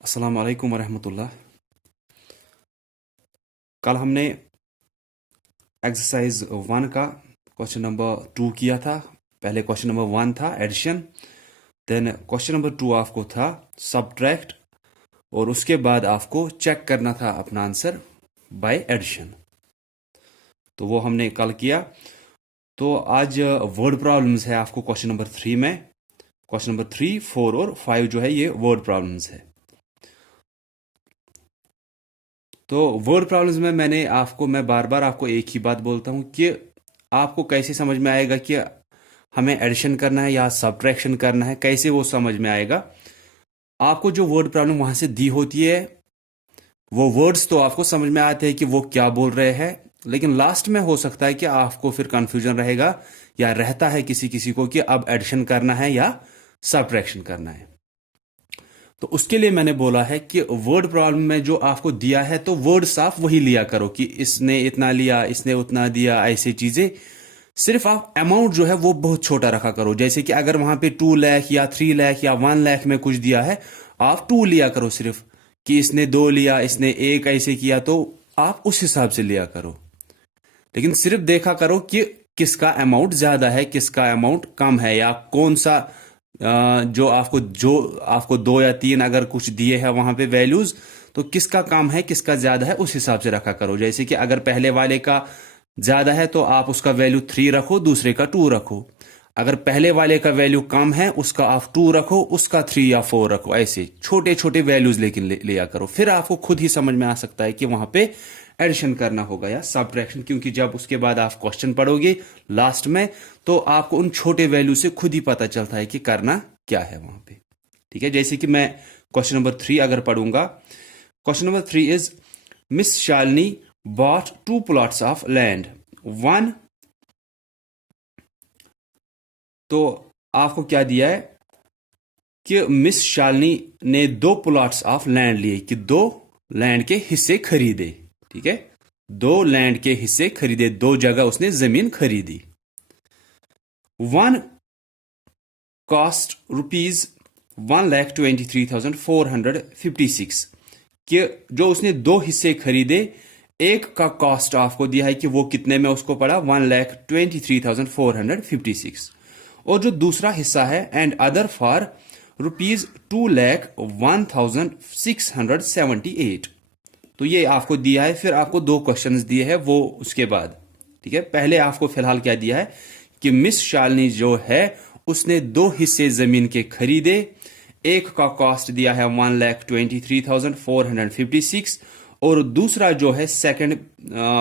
अस्सलाम वालेकुम वरहमतुल्लाह। कल हमने एक्सरसाइज 1 का क्वेश्चन नंबर 2 किया था। पहले क्वेश्चन नंबर 1 था एडिशन, देन क्वेश्चन नंबर 2 आपको था सब्ट्रैक्ट, और उसके बाद आपको चेक करना था अपना आंसर बाय एडिशन। तो वो हमने कल किया। तो आज वर्ड प्रॉब्लम्स है आपको क्वेश्चन नंबर 3 में। क्वेश्चन नंबर 3, 4 और 5 जो है ये वर्ड प्रॉब्लम्स है। तो वर्ड प्रॉब्लम्स में मैं बार बार आपको एक ही बात बोलता हूं कि आपको कैसे समझ में आएगा कि हमें एडिशन करना है या सब्ट्रैक्शन करना है, कैसे वो समझ में आएगा। आपको जो वर्ड प्रॉब्लम वहां से दी होती है वो वर्ड्स तो आपको समझ में आते हैं कि वो क्या बोल रहे हैं, लेकिन लास्ट में हो सकता है कि आपको फिर कंफ्यूजन रहेगा या रहता है किसी किसी को कि अब एडिशन करना है या सब्ट्रैक्शन करना है। तो उसके लिए मैंने बोला है कि वर्ड प्रॉब्लम में जो आपको दिया है तो वर्ड साफ वही लिया करो कि इसने इतना लिया, इसने उतना दिया, ऐसी चीजें। सिर्फ आप अमाउंट जो है वो बहुत छोटा रखा करो। जैसे कि अगर वहां पे 2 लाख या 3 लाख या 1 लाख में कुछ दिया है, आप 2 लिया करो सिर्फ, कि इसने 2 लिया, इसने 1 ऐसे किया, तो आप उस हिसाब से लिया करो। लेकिन सिर्फ देखा करो कि किसका अमाउंट ज्यादा है, किसका अमाउंट कम है, या कौन सा जो आपको 2 या 3 अगर कुछ दिए हैं वहां पे वैल्यूज, तो किसका कम है किसका ज्यादा है उस हिसाब से रखा करो। जैसे कि अगर पहले वाले का ज्यादा है तो आप उसका वैल्यू 3 रखो, दूसरे का 2 रखो। अगर पहले वाले का वैल्यू कम है उसका आप 2 रखो, उसका 3 या 4 रखो। ऐसे छोटे छोटे वैल्यूज लेकिन लिया करो, फिर आपको खुद ही समझ में आ सकता है कि वहां पे एडिशन करना होगा या सब्ट्रैक्शन। क्योंकि जब उसके बाद आप क्वेश्चन पढ़ोगे लास्ट में, तो आपको उन छोटे वैल्यू से खुद ही पता चलता है कि करना क्या है वहां पे। ठीक है, जैसे कि मैं क्वेश्चन नंबर 3 अगर पढ़ूंगा। Question number 3 is miss Shalini bought 2 plots of land. One, तो आपको क्या दिया है कि मिस शालिनी ने 2 प्लॉट्स ऑफ लैंड लिए, कि 2 लैंड के हिस्से खरीदे। ठीक है, 2 लैंड के हिस्से खरीदे, 2 जगह उसने जमीन खरीदी। वन कॉस्ट रुपीज 1,23,456, कि जो उसने 2 हिस्से खरीदे, एक का कॉस्ट आपको दिया है कि वो कितने में उसको पड़ा, 1,23,456। और जो दूसरा हिस्सा है एंड अदर फॉर रुपीज 2,01,678, तो ये आपको दिया है। फिर आपको 2 क्वेश्चंस दिए हैं वो उसके बाद। ठीक है, पहले आपको फिलहाल क्या दिया है कि मिस शालिनी जो है उसने 2 हिस्से जमीन के खरीदे, एक का कॉस्ट दिया है 1,23,456, और दूसरा जो है सेकंड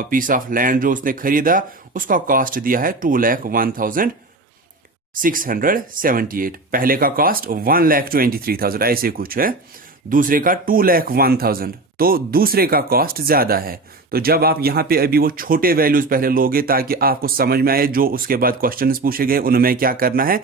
पीस ऑफ लैंड जो उसने खरीदा उसका कॉस्ट दिया है 2,01,678। पहले का कॉस्ट 1,23,000 ऐसे कुछ है, दूसरे का 2,01,000, तो दूसरे का कॉस्ट ज्यादा है। तो जब आप यहां पे अभी वो छोटे वैल्यूज पहले लोगे ताकि आपको समझ में आए जो उसके बाद क्वेश्चंस पूछे गए उनमें क्या करना है,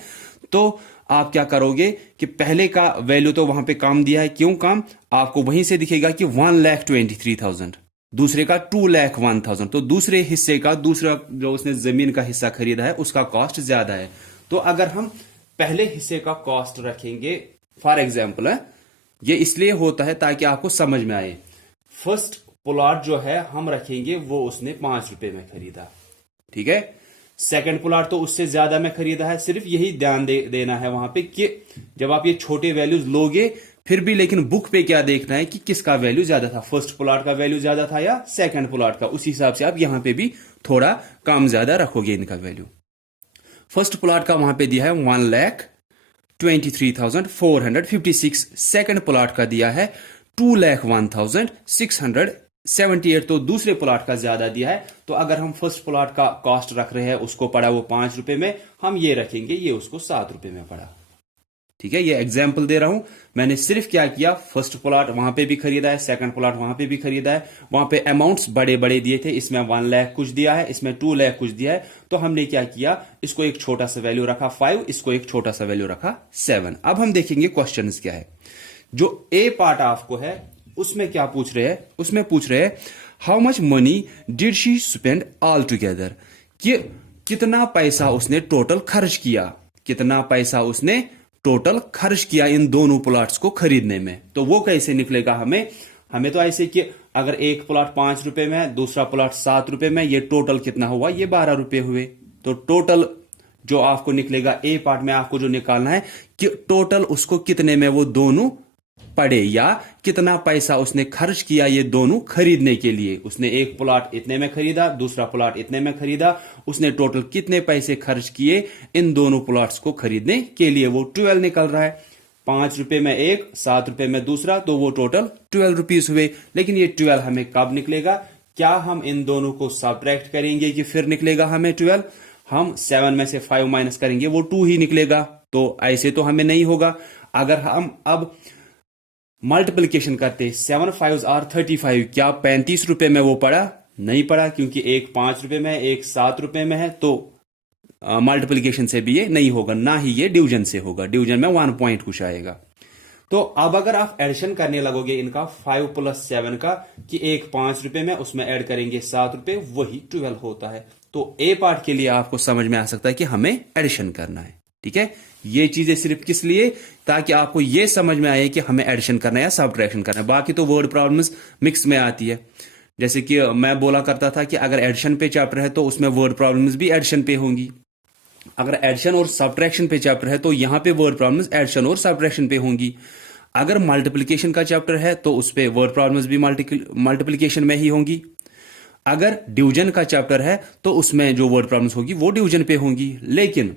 तो आप क्या करोगे कि पहले का वैल्यू तो वहां पे कम दिया है, क्यों कम, आपको वहीं से दिखेगा कि 1,23,000, दूसरे का 2,01,000, तो दूसरे हिस्से का, दूसरा जो उसने जमीन का हिस्सा खरीदा है उसका कॉस्ट ज्यादा है। तो अगर हम पहले हिस्से का कॉस्ट रखेंगे, फॉर एग्जाम्पल है, ये इसलिए होता है ताकि आपको समझ में आए। फर्स्ट प्लॉट जो है हम रखेंगे वो उसने 5 रुपए में खरीदा। ठीक है, सेकंड प्लॉट तो उससे ज्यादा में खरीदा है। सिर्फ यही ध्यान देना है वहां पे कि जब आप ये छोटे वैल्यूज लोगे फिर भी, लेकिन बुक पे क्या देखना है कि किसका वैल्यू ज्यादा था, फर्स्ट प्लॉट का वैल्यू ज्यादा था या सेकंड प्लॉट का। उसी हिसाब से आप यहां पे भी थोड़ा कम ज्यादा रखोगे इनका वैल्यू। फर्स्ट प्लॉट का वहां पे दिया है 1,23,456, सेकंड प्लॉट का दिया है 2,01,678, तो दूसरे प्लॉट का ज्यादा दिया है। तो अगर हम फर्स्ट प्लॉट का कॉस्ट रख रहे हैं, उसको पड़ा वो 5 रुपए में, हम ये रखेंगे ये उसको 7 रुपए में पड़ा। ठीक है, ये एग्जाम्पल दे रहा हूं। मैंने सिर्फ क्या किया, फर्स्ट प्लॉट वहां पे भी खरीदा है, सेकंड प्लॉट वहां पे भी खरीदा है, वहां पे अमाउंट्स बड़े बड़े दिए थे, इसमें 1 लाख कुछ दिया है, इसमें 2 लाख कुछ दिया है, तो हमने क्या किया, इसको एक छोटा सा वैल्यू रखा 5, इसको एक छोटा सा वैल्यू रखा 7। अब हम देखेंगे क्वेश्चन क्या है। जो ए पार्ट आपको है उसमें क्या पूछ रहे हैं, उसमें पूछ रहे हैं how much money did she spend all together, कि कितना पैसा उसने टोटल खर्च किया, कितना पैसा उसने टोटल खर्च किया इन दोनों प्लॉट्स को खरीदने में। तो वो कैसे निकलेगा हमें हमें तो ऐसे कि अगर एक प्लॉट 5 रुपए में है, दूसरा प्लॉट 7 रुपए में, ये टोटल कितना हुआ, ये 12 रुपए हुए। तो टोटल जो आपको निकलेगा ए पार्ट में आपको जो निकालना है कि टोटल उसको कितने में वो दोनों पड़े, या कितना पैसा उसने खर्च किया ये दोनों खरीदने के लिए। उसने एक प्लॉट इतने में खरीदा, दूसरा प्लॉट इतने में खरीदा, उसने टोटल कितने पैसे खर्च किए इन दोनों प्लॉट्स को खरीदने के लिए, वो 12 निकल रहा है। 5 रुपए में एक, 7 रुपए में दूसरा, तो वो टोटल 12 रुपीज हुए। लेकिन ये 12 हमें कब निकलेगा, क्या हम इन दोनों को सब्ट्रैक्ट करेंगे कि फिर निकलेगा हमें 12? हम 7 में से 5 माइनस करेंगे, वो 2 ही निकलेगा। तो ऐसे तो हमें नहीं होगा। अगर हम अब मल्टीप्लिकेशन करते, 7 5 आर 35, क्या 35 रुपए में वो पड़ा? नहीं पड़ा, क्योंकि एक 5 रुपए में है, एक 7 रुपए में है। तो मल्टीप्लिकेशन से भी ये नहीं होगा, ना ही ये डिवीजन से होगा। डिवीजन में 1 पॉइंट कुछ आएगा। तो अब अगर आप एडिशन करने लगोगे इनका 5 + 7 का, कि एक 5 रुपए में उसमें ऐड करेंगे 7 रुपए, वही 12 होता है। तो ए पार्ट के लिए आपको समझ में आ सकता है कि हमें एडिशन करना है। ठीक है, ये चीजें सिर्फ किस लिए, ताकि आपको ये समझ में आए कि हमें एडिशन करना है या सब्ट्रैक्शन करना है। बाकी तो वर्ड प्रॉब्लम्स मिक्स में आती है। जैसे कि मैं बोला करता था कि अगर एडिशन पे चैप्टर है तो उसमें वर्ड प्रॉब्लम्स भी एडिशन पे होंगी। अगर एडिशन और सब्ट्रैक्शन पे चैप्टर है तो यहां पे वर्ड प्रॉब्लम्स एडिशन और सब्ट्रैक्शन पे होंगी। अगर मल्टीप्लिकेशन का चैप्टर है तो उस पे वर्ड प्रॉब्लम्स भी मल्टीप्लिकेशन में ही होंगी। अगर डिवीजन का चैप्टर है तो उसमें जो वर्ड प्रॉब्लम्स होगी वो डिवीजन पे होंगी। लेकिन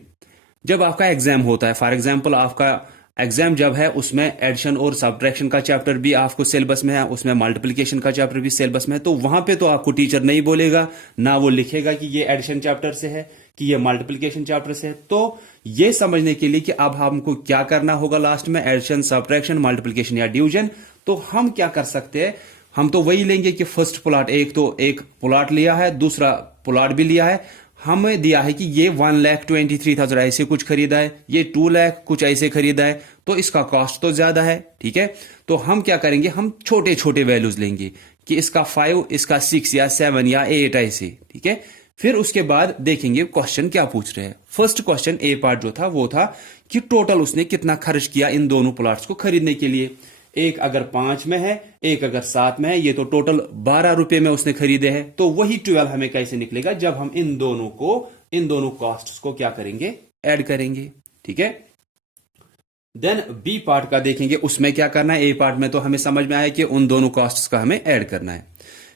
जब आपका एग्जाम होता है, फॉर एग्जाम्पल आपका एग्जाम जब है, उसमें एडिशन और सब्ट्रैक्शन का चैप्टर भी आपको सिलेबस में है, उसमें मल्टीप्लिकेशन का चैप्टर भी सिलेबस में है, तो वहां पे तो आपको टीचर नहीं बोलेगा, ना वो लिखेगा कि ये एडिशन चैप्टर से है कि ये मल्टीप्लिकेशन चैप्टर से है। तो ये समझने के लिए कि अब हमको क्या करना होगा लास्ट में, एडिशन, सब्ट्रैक्शन, मल्टीप्लिकेशन या डिवीजन, तो हम क्या कर सकते हैं, हम तो वही लेंगे कि फर्स्ट प्लॉट, एक प्लॉट लिया है, दूसरा प्लॉट भी लिया है, हमें दिया है कि ये 1,23,000 ऐसे कुछ खरीदा है, ये 2 लाख कुछ ऐसे खरीदा है, तो इसका कॉस्ट तो ज्यादा है। ठीक है, तो हम क्या करेंगे, हम छोटे छोटे वैल्यूज लेंगे कि इसका 5, इसका 6 या 7 या 8 ऐसे। ठीक है, फिर उसके बाद देखेंगे क्वेश्चन क्या पूछ रहे हैं। फर्स्ट क्वेश्चन ए पार्ट जो था वो था कि टोटल उसने कितना खर्च किया इन दोनों प्लॉट्स को खरीदने के लिए। एक अगर 5 में है, एक अगर 7 में है, ये तो टोटल 12 रुपए में उसने खरीदे हैं। तो वही 12 हमें कैसे निकलेगा, जब हम इन दोनों कॉस्ट्स को क्या करेंगे, ऐड करेंगे। ठीक है, देन बी पार्ट का देखेंगे, उसमें क्या करना है। ए पार्ट में तो हमें समझ में आया कि उन दोनों कॉस्ट्स का हमें ऐड करना है।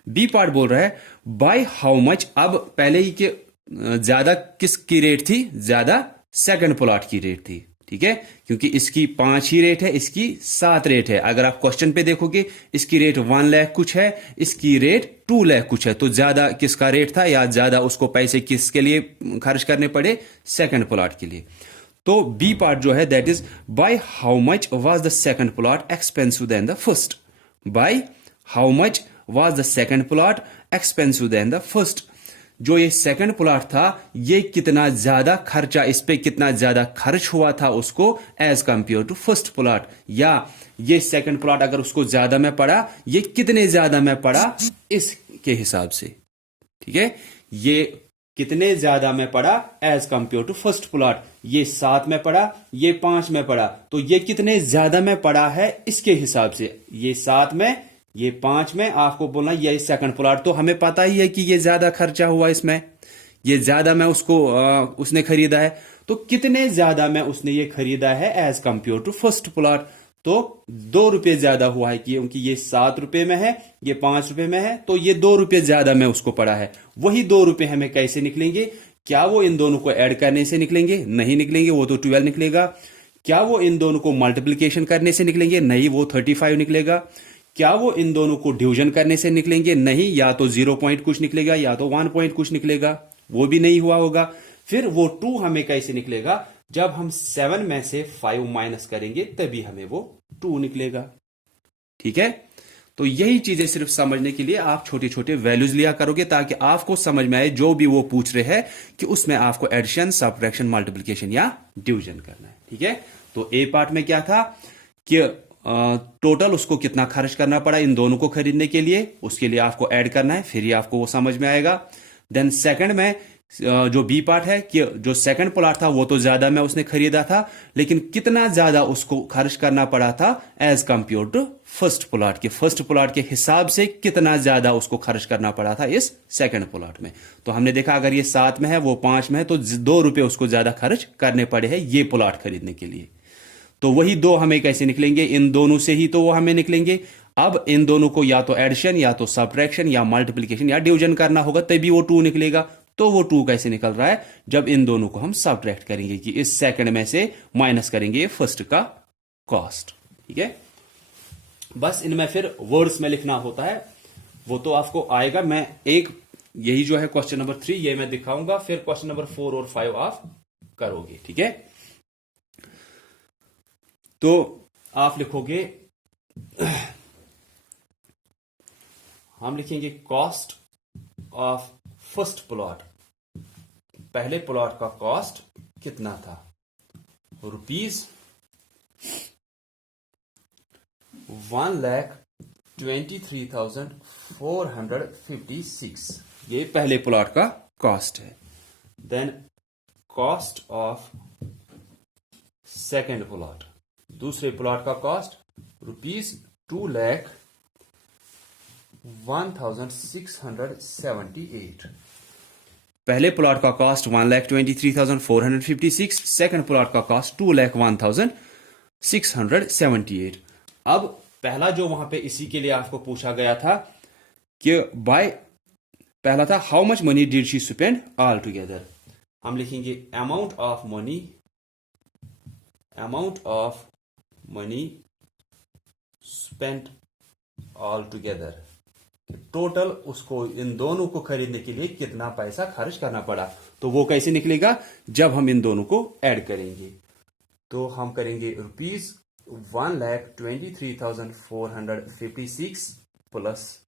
बी पार्ट बोल रहा है बाय हाउ मच। अब पहले ही के ज्यादा किसकी रेट थी, ज्यादा सेकंड प्लॉट की रेट थी। ठीक है, क्योंकि इसकी 5 ही रेट है, इसकी 7 रेट है। अगर आप क्वेश्चन पे देखोगे इसकी रेट 1 लाख कुछ है, इसकी रेट 2 लाख कुछ है। तो ज्यादा किसका रेट था, या ज्यादा उसको पैसे किसके लिए खर्च करने पड़े, सेकंड प्लॉट के लिए। तो बी पार्ट जो है that is by how much was the second plot expensive than the first. Bye how much was the second plot expensive than the first. जो ये सेकंड प्लॉट था, ये कितना ज्यादा खर्चा, इस पे कितना ज्यादा खर्च हुआ था उसको as compare to first plot, या ये सेकंड प्लॉट अगर उसको ज्यादा में पड़ा, ये कितने ज्यादा में पड़ा इसके हिसाब से। ठीक है, ये कितने ज्यादा में पड़ा as compare to first plot. ये 7 में पड़ा, ये 5 में पड़ा, तो ये कितने ज्यादा में पड़ा है इसके हिसाब से। ये 7 में, ये 5 में, आपको बोलना ये सेकंड प्लॉट, तो हमें पता ही है कि ये ज्यादा खर्चा हुआ इसमें, ये ज्यादा में उसने खरीदा है। तो कितने ज्यादा में उसने ये खरीदा है as compare to first plot, तो 2 रुपए ज्यादा हुआ है, क्योंकि ये 7 रुपए में है, ये 5 रुपए में है, तो ये 2 रुपए ज्यादा में उसको पड़ा है। वही 2 रुपए हमें कैसे निकलेंगे, क्या वो इन दोनों को ऐड करने से निकलेंगे? नहीं निकलेंगे, वो तो 12 निकलेगा। क्या वो इन दोनों को मल्टीप्लीकेशन करने से निकलेंगे? नहीं, वो 35 निकलेगा। क्या वो इन दोनों को डिवीजन करने से निकलेंगे? नहीं, या तो 0 पॉइंट कुछ निकलेगा या तो 1 पॉइंट कुछ निकलेगा, वो भी नहीं हुआ होगा। फिर वो 2 हमें कैसे निकलेगा, जब हम 7 में से 5 माइनस करेंगे तभी हमें वो 2 निकलेगा। ठीक है, तो यही चीजें सिर्फ समझने के लिए आप छोटे छोटे वैल्यूज लिया करोगे, ताकि आपको समझ में आए जो भी वो पूछ रहे हैं कि उसमें आपको एडिशन, सब्ट्रैक्शन, मल्टीप्लिकेशन या डिवीजन करना है। ठीक है, तो ए पार्ट में क्या था कि टोटल उसको कितना खर्च करना पड़ा इन दोनों को खरीदने के लिए, उसके लिए आपको ऐड करना है, फिर ही आपको वो समझ में आएगा। देन सेकंड में जो बी पार्ट है कि जो सेकंड प्लॉट था वो तो ज्यादा में उसने खरीदा था, लेकिन कितना ज्यादा उसको खर्च करना पड़ा था as compare to first plot के, फर्स्ट प्लॉट के हिसाब से कितना ज्यादा उसको खर्च करना पड़ा था इस सेकंड प्लॉट में। तो हमने देखा अगर ये 7 में है वो 5 में है तो 2 रुपए उसको ज्यादा खर्च करने पड़े हैं ये प्लॉट खरीदने के लिए। तो वही दो हमें कैसे निकलेंगे, इन दोनों से ही तो वो हमें निकलेंगे। अब इन दोनों को या तो एडिशन या तो सब्ट्रैक्शन या मल्टीप्लिकेशन या डिवीजन करना होगा तभी वो 2 निकलेगा। तो वो 2 कैसे निकल रहा है, जब इन दोनों को हम सब्ट्रैक्ट करेंगे कि इस सेकंड में से माइनस करेंगे फर्स्ट का कॉस्ट। ठीक है, बस इनमें फिर वर्ड्स में लिखना होता है, वो तो आपको आएगा। मैं एक यही जो है क्वेश्चन नंबर 3 ये मैं दिखाऊंगा, फिर क्वेश्चन नंबर 4 और 5 आप करोगे। ठीक है, तो आप लिखोगे, हम लिखेंगे कॉस्ट ऑफ फर्स्ट प्लॉट, पहले प्लॉट का कॉस्ट कितना था, रुपीज 1,23,456, ये पहले प्लॉट का कॉस्ट है। Then cost of second plot, दूसरे प्लॉट का कॉस्ट रुपीज 2,01,678, पहले प्लॉट का कॉस्ट 1,23,456, सेकंड प्लॉट का कॉस्ट 2,01,678। अब पहला जो वहां पे इसी के लिए आपको पूछा गया था कि पहला था how much money did she spend all together, हम लिखेंगे amount of money spent all together, total उसको इन दोनों को खरीदने के लिए कितना पैसा खर्च करना पड़ा। तो वो कैसे निकलेगा, जब हम इन दोनों को ऐड करेंगे। तो हम करेंगे रुपीज 1,23,456 प्लस,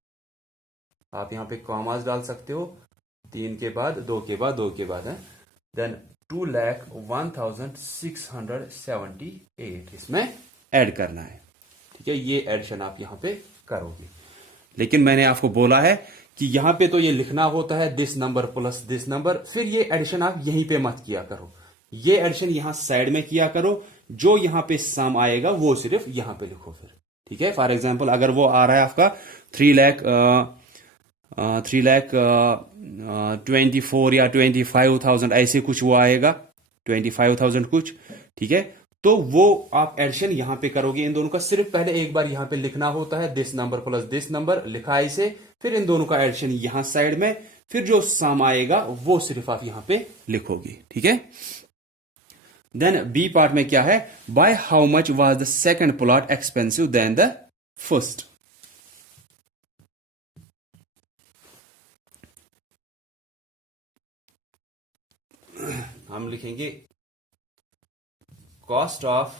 आप यहां पे कॉमास डाल सकते हो, 3 के बाद 2 के बाद 2 के बाद है, देन 2,01,678 इसमें ऐड करना है। ठीक है, ये एडिशन आप यहां पे करोगे। लेकिन मैंने आपको बोला है कि यहां पे तो ये लिखना होता है this number plus this number, फिर ये एडिशन आप यहीं पे मत किया करो, ये एडिशन यहां साइड में किया करो, जो यहां पे सम आएगा वो सिर्फ यहां पे लिखो फिर। ठीक है, फॉर एग्जांपल अगर वो आ रहा है आपका 3,24,000 या 25,000 ऐसे कुछ वो आएगा, 25,000 कुछ। ठीक है, तो वो आप एडिशन यहां पे करोगे इन दोनों का, सिर्फ पहले एक बार यहां पे लिखना होता है this number plus this number, लिखा इसे, फिर इन दोनों का एडिशन यहां साइड में, फिर जो सम आएगा वो सिर्फ आप यहां पे लिखोगे। ठीक है, देन बी पार्ट में क्या है, by how much was the second plot expensive than the first. हम लिखेंगे cost of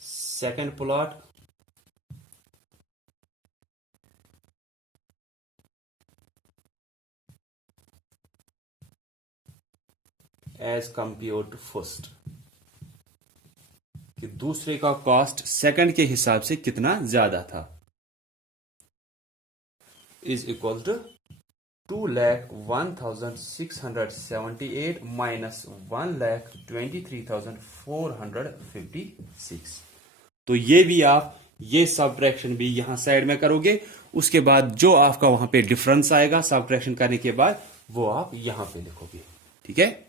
second plot as compare to first, कि दूसरे का कॉस्ट सेकंड के हिसाब से कितना ज्यादा था, इज इक्वल टू 2,01,678 माइनस 1,23,456। तो ये भी आप ये सब्ट्रैक्शन भी यहां साइड में करोगे, उसके बाद जो आपका वहां पे डिफरेंस आएगा सब्ट्रैक्शन करने के बाद वो आप यहां पे लिखोगे। ठीक है,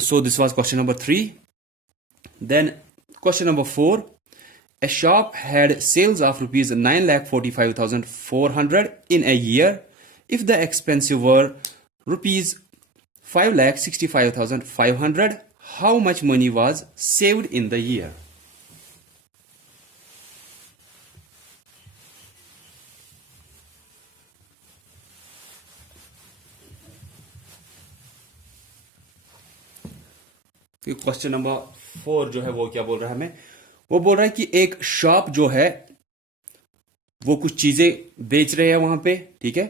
so this was question number 3. Then question number 4, a shop had sales of rupees 9,45,400 in a year if the expenses were rupees 5,65,500. How much money was saved in the year? Question number 4 जो है वो क्या बोल रहा है हमें, वो बोल रहा है कि एक शॉप जो है वो कुछ चीजें बेच रहे हैं वहां पे। ठीक है,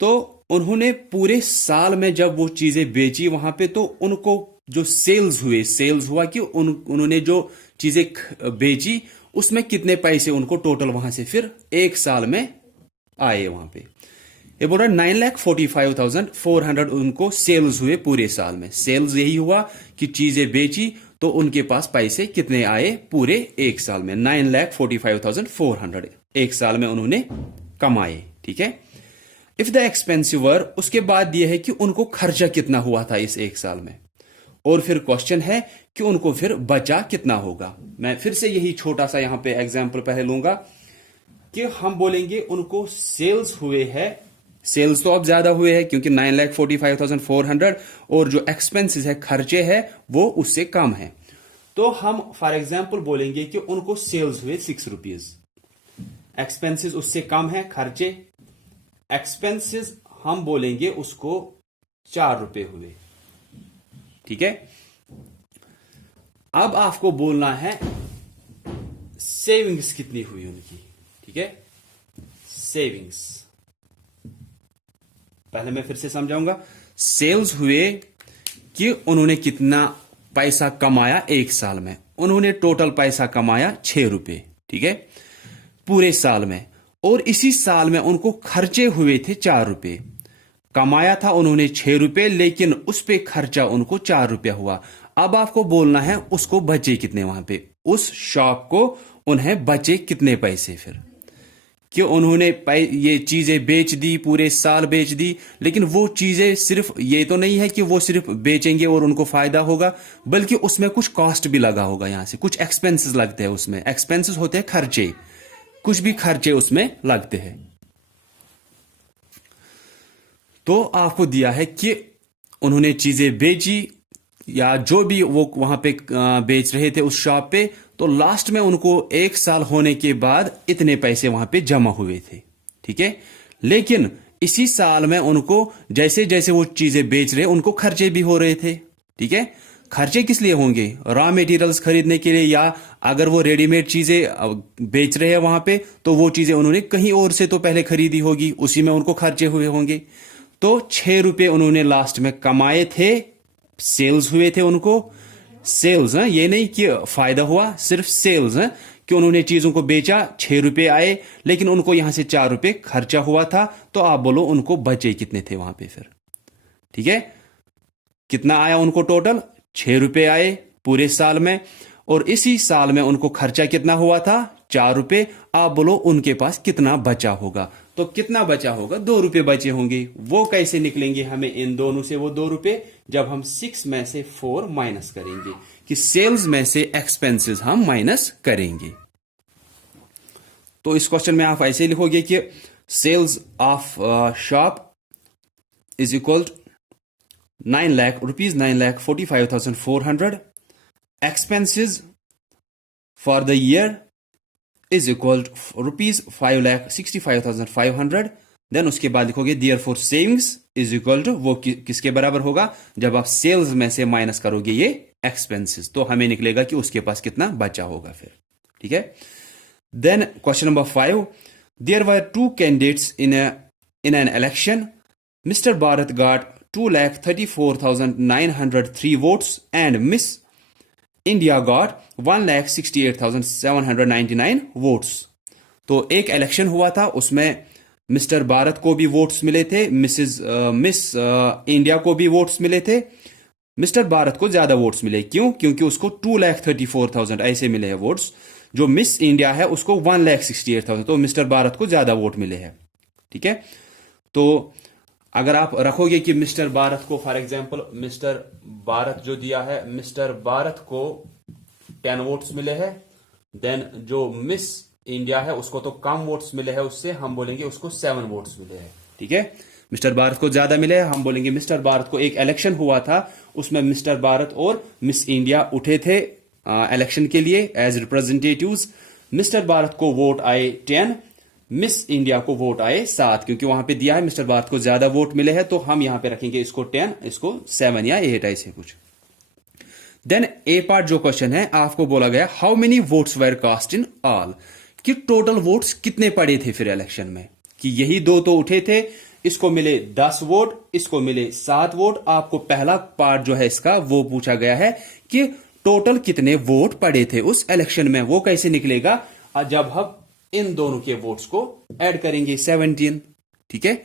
तो उन्होंने पूरे साल में जब वो चीजें बेची वहां पे, तो उनको जो सेल्स हुआ कि उन्होंने जो चीजें बेची उसमें कितने पैसे उनको टोटल वहां से फिर एक साल में आए वहां पे। ये बोल रहा है 9,45,400 उनको सेल्स हुए पूरे साल में। सेल्स यही हुआ कि चीजें बेची तो उनके पास पैसे कितने आए पूरे एक साल में, 9,45,400 एक साल में उन्होंने कमाए। ठीक है, इफ द एक्सपेंसिव वर, उसके बाद यह है कि उनको खर्चा कितना हुआ था इस एक साल में, और फिर क्वेश्चन है कि उनको फिर बचा कितना होगा। मैं फिर से यही छोटा सा यहां पे एग्जांपल पहले लूंगा कि हम बोलेंगे उनको सेल्स हुए है, सेल्स तो अब ज्यादा हुए हैं क्योंकि 9,45,400, और जो एक्सपेंसेस है, खर्चे है, वो उससे कम है। तो हम फॉर एग्जांपल बोलेंगे कि उनको सेल्स हुए 6 रुपीज, एक्सपेंसेस उससे कम है, खर्चे, एक्सपेंसेस हम बोलेंगे उसको 4 रुपए हुए। ठीक है, अब आपको बोलना है सेविंग्स कितनी हुई उनकी। ठीक है, सेविंग्स पहले मैं फिर से समझाऊंगा। सेल्स हुए कि उन्होंने कितना पैसा कमाया एक साल में, उन्होंने टोटल पैसा कमाया 6 रुपए। ठीक है, पूरे साल में, और इसी साल में उनको खर्चे हुए थे 4 रुपए। कमाया था उन्होंने 6 रुपए, लेकिन उस पे खर्चा उनको 4 रुपया हुआ। अब आपको बोलना है उसको बचे कितने, वहां पे उस शॉप को उन्हें बचे कितने पैसे, फिर कि उन्होंने ये चीजें बेच दी, पूरे साल बेच दी, लेकिन वो चीजें सिर्फ ये तो नहीं है कि वो सिर्फ बेचेंगे और उनको फायदा होगा, बल्कि उसमें कुछ कॉस्ट भी लगा होगा, यहां से कुछ एक्सपेंसेस लगते हैं। उसमें एक्सपेंसेस होते हैं खर्चे, कुछ भी खर्चे उसमें लगते हैं। तो आपको दिया है कि उन्होंने चीजें बेची या जो भी वो वहां पे बेच रहे थे उस शॉप पे, तो लास्ट में उनको एक साल होने के बाद इतने पैसे वहां पे जमा हुए थे। ठीक है, लेकिन इसी साल में उनको जैसे जैसे वो चीजें बेच रहे उनको खर्चे भी हो रहे थे। ठीक है, खर्चे किस लिए होंगे, रॉ मटेरियल्स खरीदने के लिए, या अगर वो रेडीमेड चीजें बेच रहे हैं वहां पे तो वो चीजें उन्होंने कहीं और से तो पहले खरीदी होगी, उसी में उनको खर्चे हुए होंगे। तो 6 रुपए उन्होंने लास्ट में कमाए थे, सेल्स हुए थे उनको। सेल्स है, ये नहीं कि फायदा हुआ, सिर्फ सेल्स है कि उन्होंने चीजों को बेचा, 6 रुपए आए, लेकिन उनको यहां से 4 रुपए खर्चा हुआ था। तो आप बोलो उनको बचे कितने थे वहां पे फिर। ठीक है, कितना आया उनको टोटल, 6 रुपए आए पूरे साल में, और इसी साल में उनको खर्चा कितना हुआ था, 4 रुपए। आप बोलो उनके पास कितना बचा होगा। तो कितना बचा होगा, 2 रुपए बचे होंगे। वो कैसे निकलेंगे हमें इन दोनों से वो 2 रुपए, जब हम 6 में से 4 माइनस करेंगे, कि सेल्स में से एक्सपेंसेस हम माइनस करेंगे। तो इस क्वेश्चन में आप ऐसे लिखोगे कि sales of shop is equal to 9 lakh rupees, 9,45,400, expenses for the year is equal to rupees 5,65,500। Then उसके बाद लिखोगे therefore savings is equal to, वो किसके बराबर होगा, जब आप सेल्स में से माइनस करोगे ये एक्सपेंसेस, तो हमें निकलेगा कि उसके पास कितना बचा होगा फिर। ठीक है, then question number 5, there were 2 candidates in an election, mister Bharat got 2,34,903 votes and Miss India got 1,68,799 votes। तो एक इलेक्शन हुआ था, उसमें मिस्टर भारत को भी वोट्स मिले थे, मिस इंडिया को भी वोट्स मिले थे। मिस्टर भारत को ज्यादा वोट्स मिले, क्यों, क्योंकि उसको 2,34,000 ऐसे मिले हैं वोट्स। जो मिस इंडिया है उसको 1,68,000, तो मिस्टर भारत को ज्यादा वोट मिले हैं। ठीक है, तो अगर आप रखोगे कि मिस्टर भारत को, फॉर एग्जांपल मिस्टर भारत जो दिया है, मिस्टर भारत को 10 वोट्स मिले हैं, देन जो मिस इंडिया है उसको तो कम वोट्स मिले हैं, उससे हम बोलेंगे उसको 7 वोट्स मिले हैं। ठीक है, मिस्टर भारत को ज्यादा मिले हैं, हम बोलेंगे मिस्टर भारत को, एक इलेक्शन हुआ था उसमें मिस्टर भारत और मिस इंडिया उठे थे इलेक्शन के लिए एज रिप्रेजेंटेटिव्स। मिस्टर भारत को वोट आए 10, मिस इंडिया को वोट आए 7, क्योंकि वहां पे दिया है मिस्टर भारत को ज्यादा वोट मिले हैं, तो हम यहां पे रखेंगे इसको 10, इसको 7 या 8 ऐसे कुछ। देन ए पार्ट जो क्वेश्चन है, आपको बोला गया how many votes were cast in all, कि टोटल वोट्स कितने पड़े थे फिर इलेक्शन में, कि यही दो तो उठे थे, इसको मिले 10 वोट, इसको मिले 7 वोट। आपको पहला पार्ट जो है इसका वो पूछा गया है कि टोटल कितने वोट पड़े थे उस इलेक्शन में। वो कैसे निकलेगा, जब हम इन दोनों के वोट्स को ऐड करेंगे 17। ठीक है,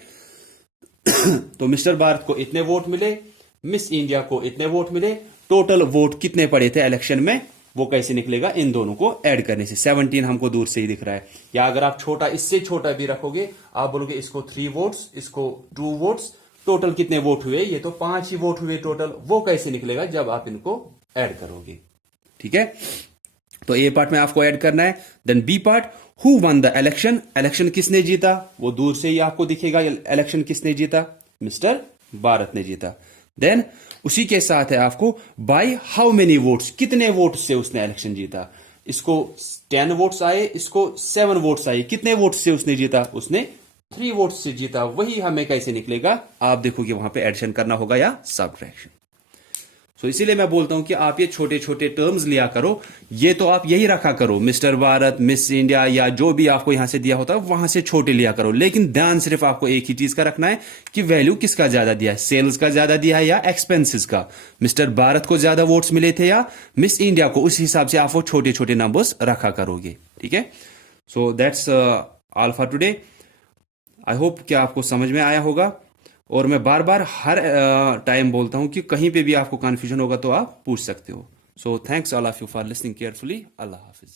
तो मिस्टर भारत को इतने वोट मिले, मिस इंडिया को इतने वोट मिले, टोटल वोट कितने पड़े थे इलेक्शन में वो कैसे निकलेगा, इन दोनों को ऐड करने से। 17 हमको दूर से ही दिख रहा है। या अगर आप छोटा, इससे छोटा भी रखोगे, आप बोलोगे इसको 3 वोट्स, इसको 2 वोट्स, टोटल कितने वोट हुए, ये तो 5 ही वोट हुए टोटल, वो कैसे निकलेगा जब आप इनको ऐड करोगे। ठीक है, तो ए पार्ट में आपको ऐड करना है। Then B part, who won the election, election किसने जीता, वो दूर से ही आपको दिखेगा, इलेक्शन किसने जीता, मिस्टर भारत ने जीता। देन उसी के साथ है आपको बाय हाउ मेनी वोट्स, कितने वोट से उसने इलेक्शन जीता। इसको 10 वोट्स आए, इसको 7 वोट्स आए, कितने वोट से उसने जीता, उसने 3 वोट्स से जीता। वही हमें कैसे निकलेगा, आप देखोगे वहां पे एडिशन करना होगा या सब्ट्रैक्शन। तो इसीलिए मैं बोलता हूं कि आप ये छोटे छोटे टर्म्स लिया करो, ये तो आप यही रखा करो, मिस्टर भारत, मिस इंडिया या जो भी आपको यहां से दिया होता है वहां से छोटे लिया करो। लेकिन ध्यान सिर्फ आपको एक ही चीज का रखना है कि वैल्यू किसका ज्यादा दिया है, सेल्स का ज्यादा दिया है या एक्सपेंसेस का। मिस्टर भारत को ज्यादा वोट्स मिले थे या मिस इंडिया को, उस हिसाब से आप वो छोटे छोटे नंबर्स रखा करोगे। ठीक है, so that's all for today. I hope कि आपको समझ में आया होगा। और मैं बार बार हर टाइम बोलता हूं कि कहीं पे भी आपको कंफ्यूजन होगा तो आप पूछ सकते हो। So thanks all of you for listening carefully. Allah Hafiz.